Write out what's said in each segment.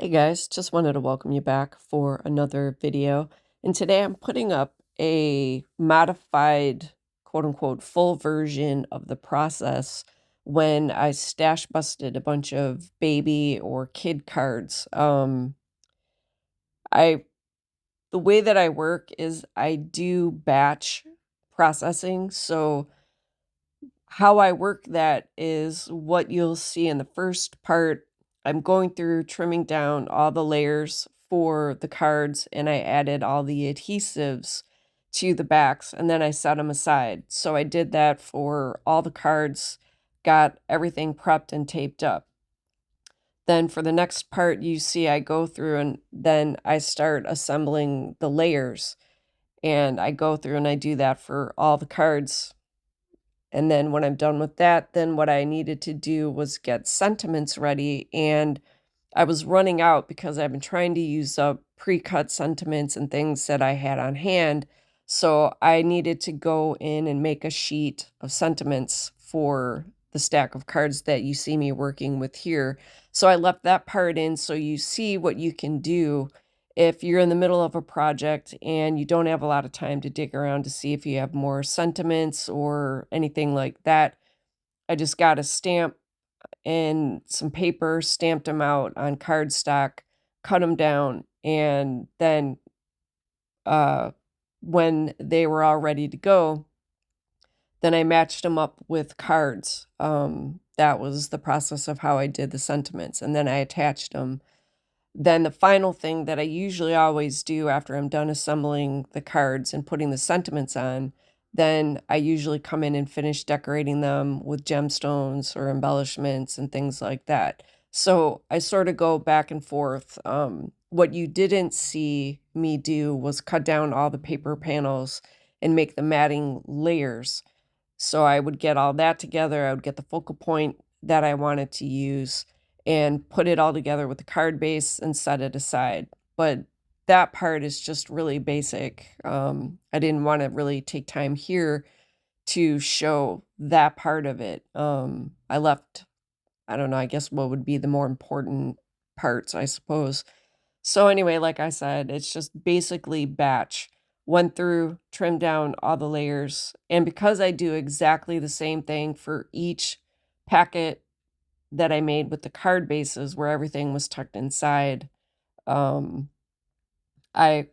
Hey guys, just wanted to welcome you back for another video. And today I'm putting up a modified, quote unquote, full version of the process when I stash busted a bunch of baby or kid cards. I The way that I work is I do batch processing. So how I work that is what you'll see in the first part. I'm going through trimming down all the layers for the cards, and I added all the adhesives to the backs, and then I set them aside. So I did that for all the cards, got everything prepped and taped up. Then for the next part, you see I go through and then I start assembling the layers, and I go through and I do that for all the cards. And then when I'm done with that, then what I needed to do was get sentiments ready, and I was running out because I've been trying to use up pre-cut sentiments and things that I had on hand. So I needed to go in and make a sheet of sentiments for the stack of cards that you see me working with here. So I left that part in so you see what you can do if you're in the middle of a project and you don't have a lot of time to dig around to see if you have more sentiments or anything like that. I just got a stamp and some paper, stamped them out on cardstock, cut them down, and then, uh, when they were all ready to go, then I matched them up with cards. That was the process of how I did the sentiments, and then I attached them. Then the final thing that I usually always do after I'm done assembling the cards and putting the sentiments on, then I usually come in and finish decorating them with gemstones or embellishments and things like that. So I sort of go back and forth. What you didn't see me do was cut down all the paper panels and make the matting layers. So I would get all that together. I would get the focal point that I wanted to use and put it all together with the card base and set it aside. But that part is just really basic. I didn't want to really take time here to show that part of it. I left, I don't know, I guess what would be the more important parts, I suppose. So anyway, like I said, it's just basically batch. Went through, trimmed down all the layers, and because I do exactly the same thing for each packet that I made with the card bases where everything was tucked inside, um, I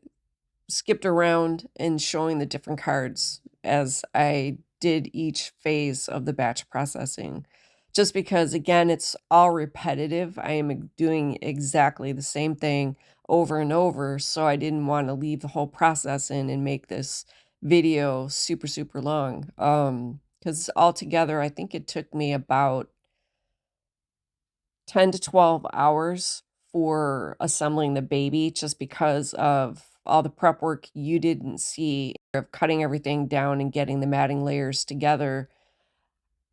skipped around in showing the different cards as I did each phase of the batch processing. Just because, again, it's all repetitive. I am doing exactly the same thing over and over. So I didn't want to leave the whole process in and make this video super, super long. Because altogether, I think it took me about 10 to 12 hours for assembling the baby just because of all the prep work you didn't see of cutting everything down and getting the matting layers together.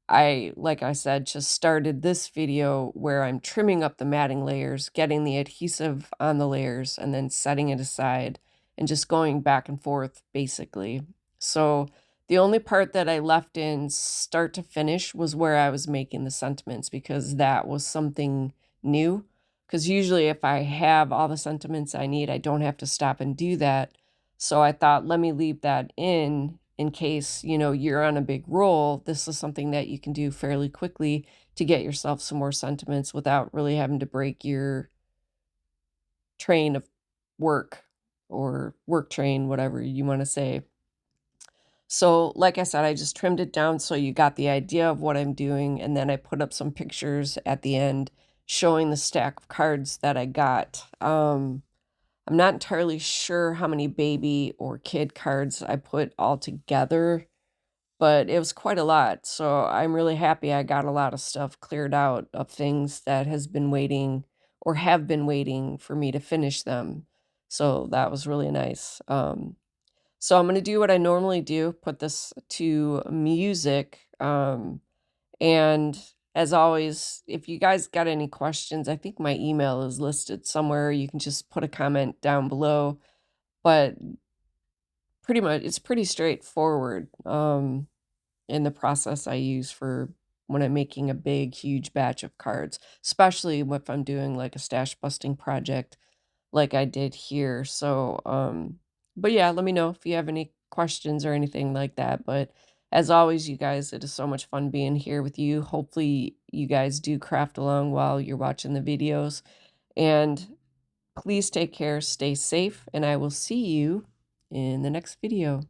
Like I said, just started this video where I'm trimming up the matting layers, getting the adhesive on the layers, and then setting it aside and just going back and forth basically. So the only part that I left in start to finish was where I was making the sentiments because that was something new. Because usually if I have all the sentiments I need, I don't have to stop and do that. So I thought, let me leave that in case, you're on a big roll. This is something that you can do fairly quickly to get yourself some more sentiments without really having to break your train of work or work train, whatever you want to say. So, like I said, I just trimmed it down so you got the idea of what I'm doing, and then I put up some pictures at the end showing the stack of cards that I got. I'm not entirely sure how many baby or kid cards I put all together, but it was quite a lot. So I'm really happy I got a lot of stuff cleared out of things that has been waiting or have been waiting for me to finish them. So that was really nice. So I'm going to do what I normally do, put this to music. And as always, if you guys got any questions, I think my email is listed somewhere. You can just put a comment down below. But pretty much, it's pretty straightforward in the process I use for when I'm making a big, huge batch of cards, especially if I'm doing like a stash busting project like I did here. So, but yeah, let me know if you have any questions or anything like that. But as always, you guys, it is so much fun being here with you. Hopefully, you guys do craft along while you're watching the videos. And please take care, stay safe, and I will see you in the next video.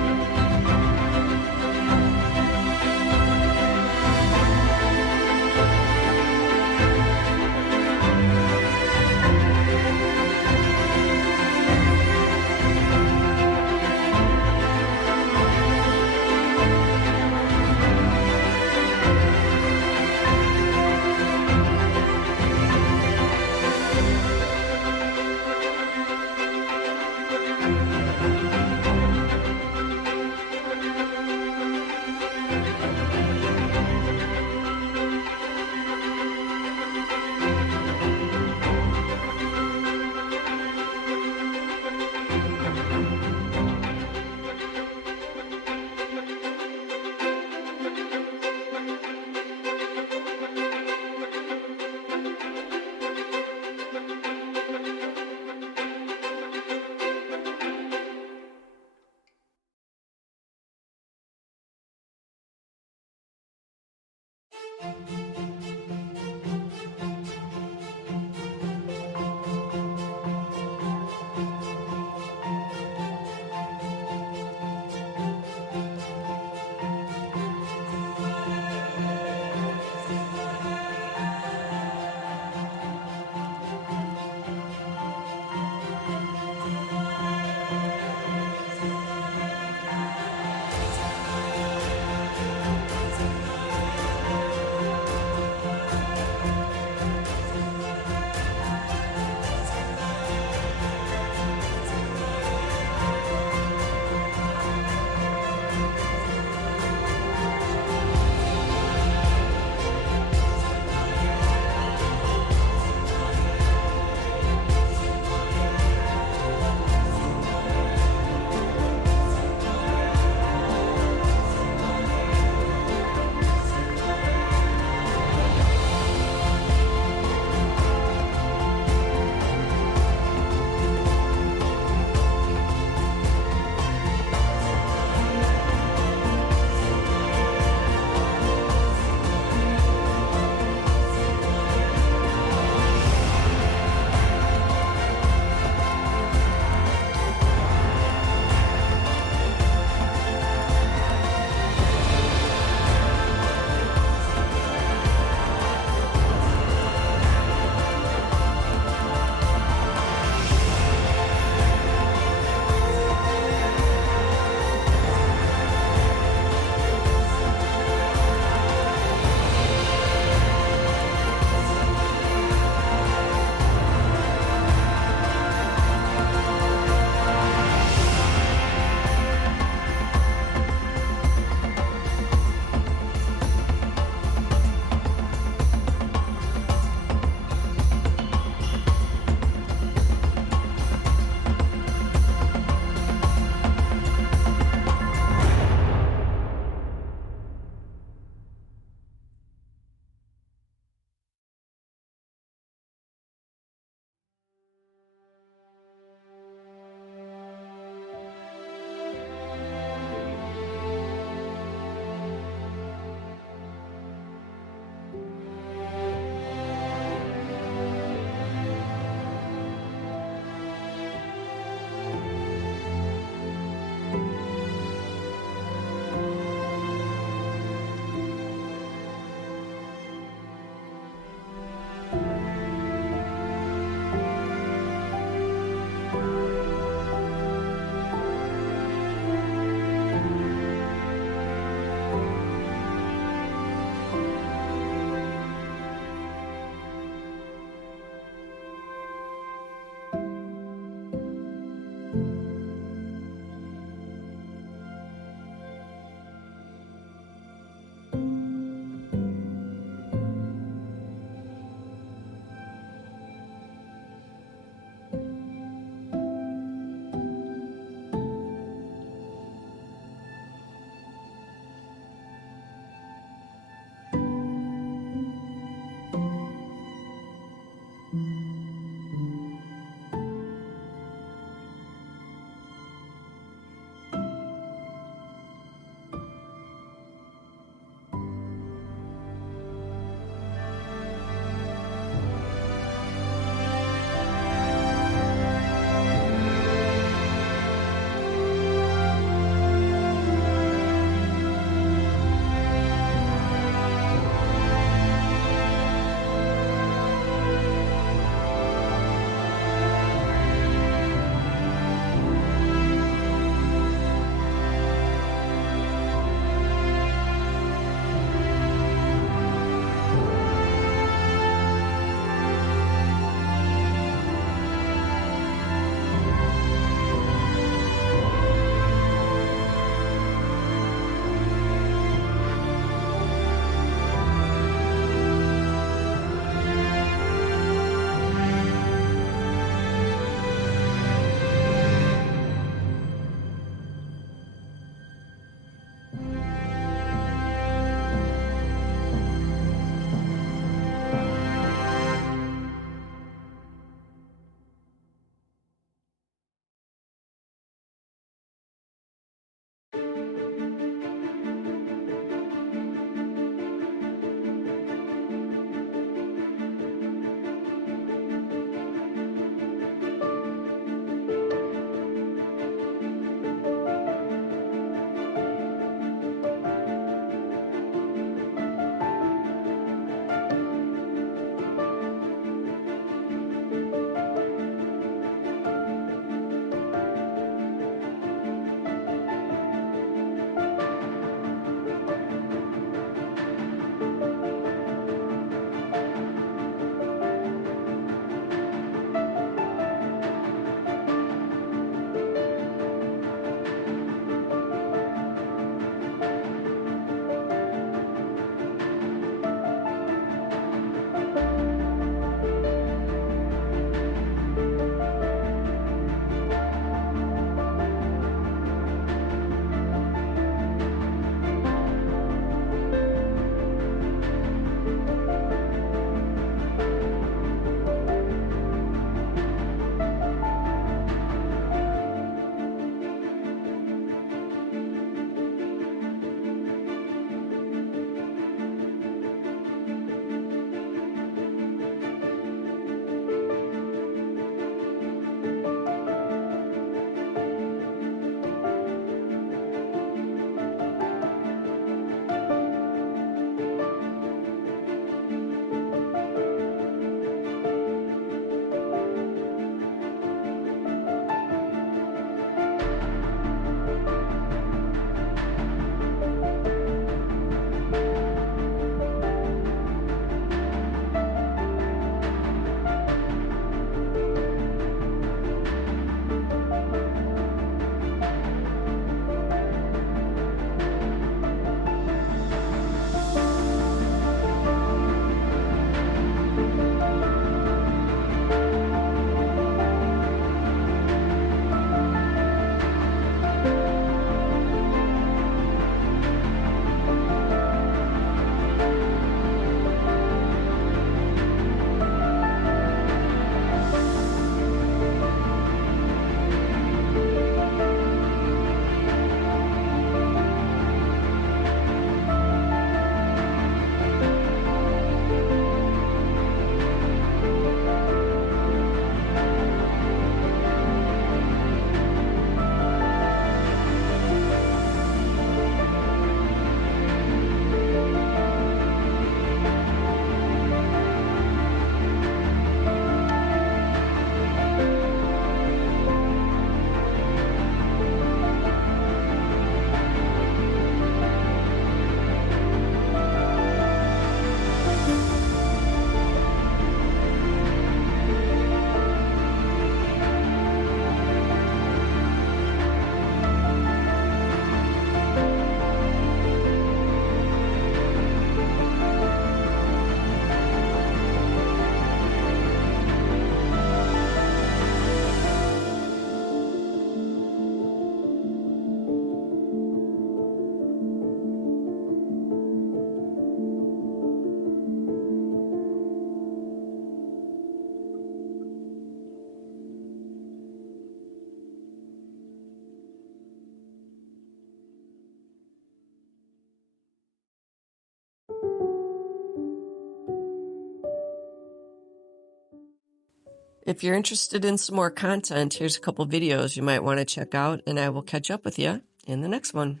If you're interested in some more content, here's a couple videos you might want to check out, and I will catch up with you in the next one.